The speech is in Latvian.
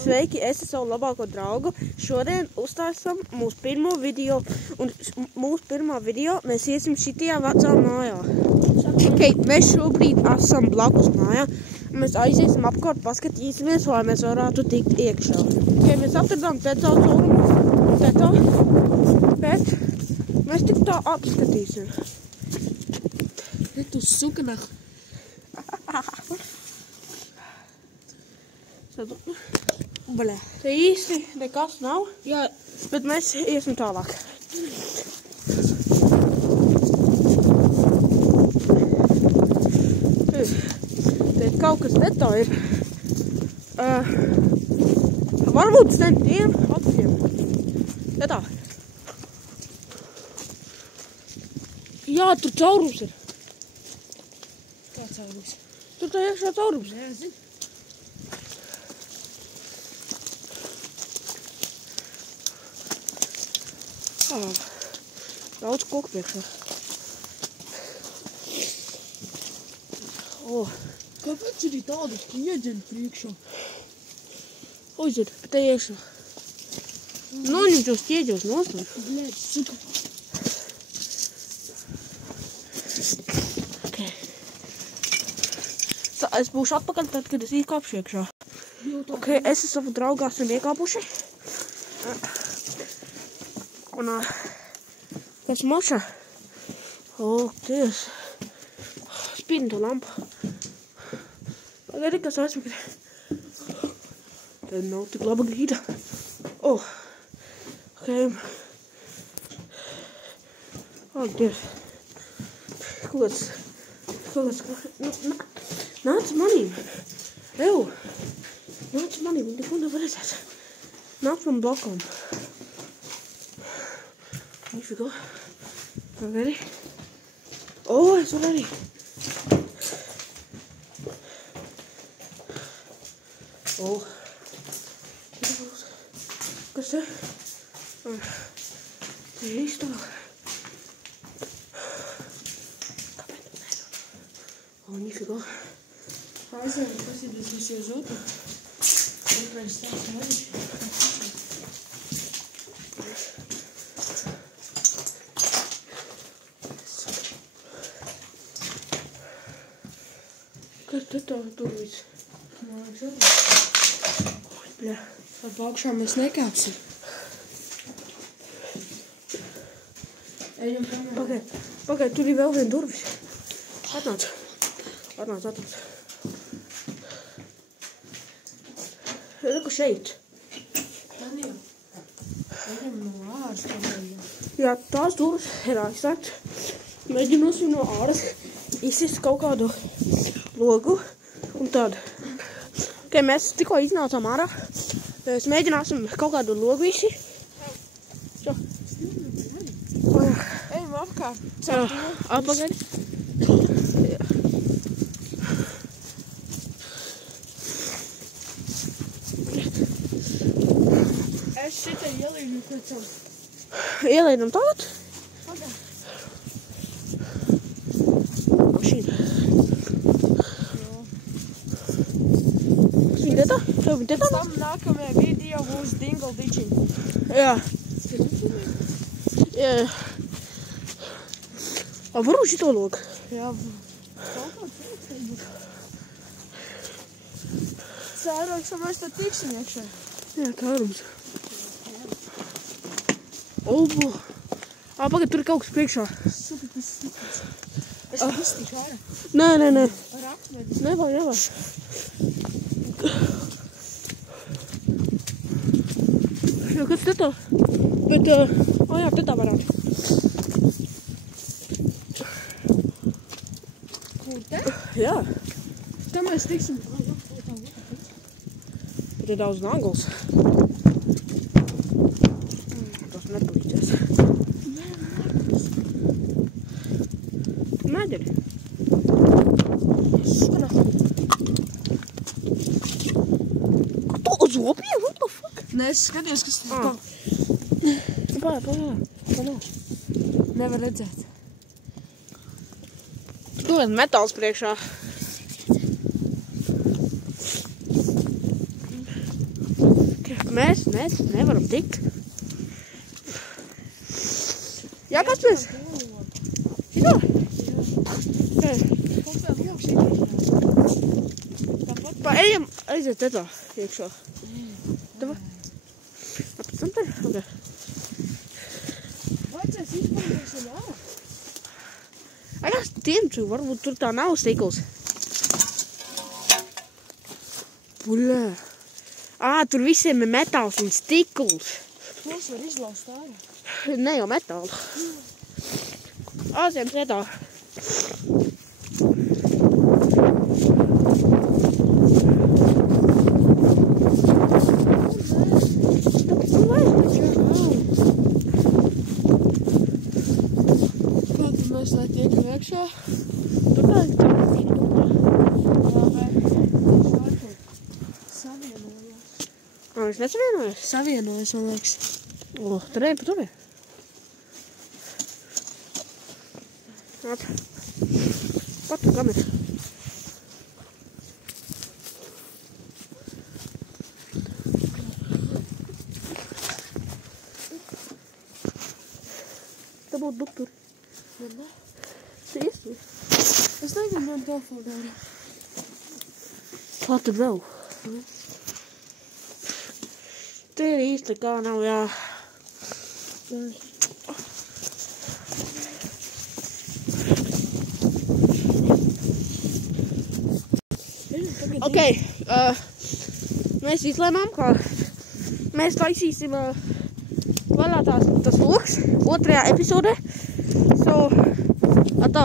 Sveiki, es esmu savu labāko draugu. Šodien uztaisam mūsu pirmo video. Un mūsu pirmā video mēs iesim šitajā vecā mājā. Okay, mēs šobrīd esam blakus mājā. Mēs aiziesim apkārt, paskatīsimies, vai mēs varētu tikt iekšā. Okay, mēs atradām te caur caurumu, te tā, bet mēs tik tā apskatīsim. Te tu sukanāk. Baļē. Te īsti nekas nav, Jā, bet mēs iesim tālāk. Te kaut kas te tā ir. Varbūt zem tiem augiem. Te tā. Jā, tur caurums ir. kā caurums? Tur tā iekšā caurums. Nezinu. Daudz koku priekšā. Kāpēc ir tādi ieģeļi priekšā? Uziet, pa te iekšā. Noņem tos ieģeļus nostāj. Blēd, suka. Okay. Es būšu atpakaļ tad, kad es iekāpšu iekšā. Okay, es ar savu draugu esam iekāpuši. Un kas mašā? Dievs. Spinta lampa. Pagaidi, kas aizmikri. Tad nav tik laba grīda. Okay. Dievs. Kaut kas. Nāc manīm. Ew. Nāc manīm, neko nevar redzēt. Nāc man blakām. Nifigā. Pagaidi. Es varu arī. Kas te? Te ir īstāk. Kāpēc tu nerunā? Nifigā. Aizēju, pasīdēs visi uz otru. Otrais stāsts arī. Kas te tā durvis? Man liekas arī. Bļā. Ar augšā mēs nekāpsim. Ejam kamēr. Pagaid, tur ir vēl viena durvis. Atnāc. Reku šeit. Man jau. Ejam no āras kamēr. Jā, tās durvis ir aizslēgts. Mēģināsim no āras izsist kaut kādu logu un tad. Okay, mēs tikko iznācām ārā. Mēs mēģināsim kaut kādu logu visi. Čo? Ejam apkārt. Apagaidi. Es šitai ielīdu pēc tam. Ielēdam tagad. Pagā. Mašīna. Kas viņa te tā? Tev viņa te tā? Tam nākamajā video būs Dingle Dičiņi. Jā. Jā. Varu šito logu? Jā. Kaut kā priekšēji. Cērāks, ka mēs tā tiksim iekšā. Jā, caurums. Pagad, tur ir kaut kas priekšā. Suka, tas slikts. Es tad iztīšu ārā. Nē. Ar akmeni. Nevar. Jā, kas te tā? Bet, jā, te tā varētu. Kur te? Jā. Tam mēs tiksim. Bet ir daudz nagls. Tas nepalīdzēs. Tu nedari? Ko tu uz opiem? What the fuck? Nē, es skatījos, kas tas tā. Pār. Nevar redzēt. Tu viens metāls priekšā. Mēs nevaram tikt. Jā, paspēc. Šito? Ejam, aiziet te tā, iekšā. Tava? Pēc tam te? Ok. Vajadzēs izpildīsim ārā. Jā, tiemču, varbūt tur tā nav stikls. Buļē. Tur visiem ir metāls un stikls. Tos var izlaust ārā. Ne jau metālu. Āziem sētā. Mēs lai tiekam iekšā. Tur tā ir cauršana. Savienojās. Viņš nesavienojas? Savienojas, man liekas. Tur ej pa tur. Pat kamera. Tā būtu būt tur. Ne? Tiesi. Es negribu man telefonu ārā. Kā tur vēl? Te ir īsti kā nav, jā. Ok, mēs izlēmām, ka mēs taisīsim vaļā tas loks 2. epizodē. So, atā.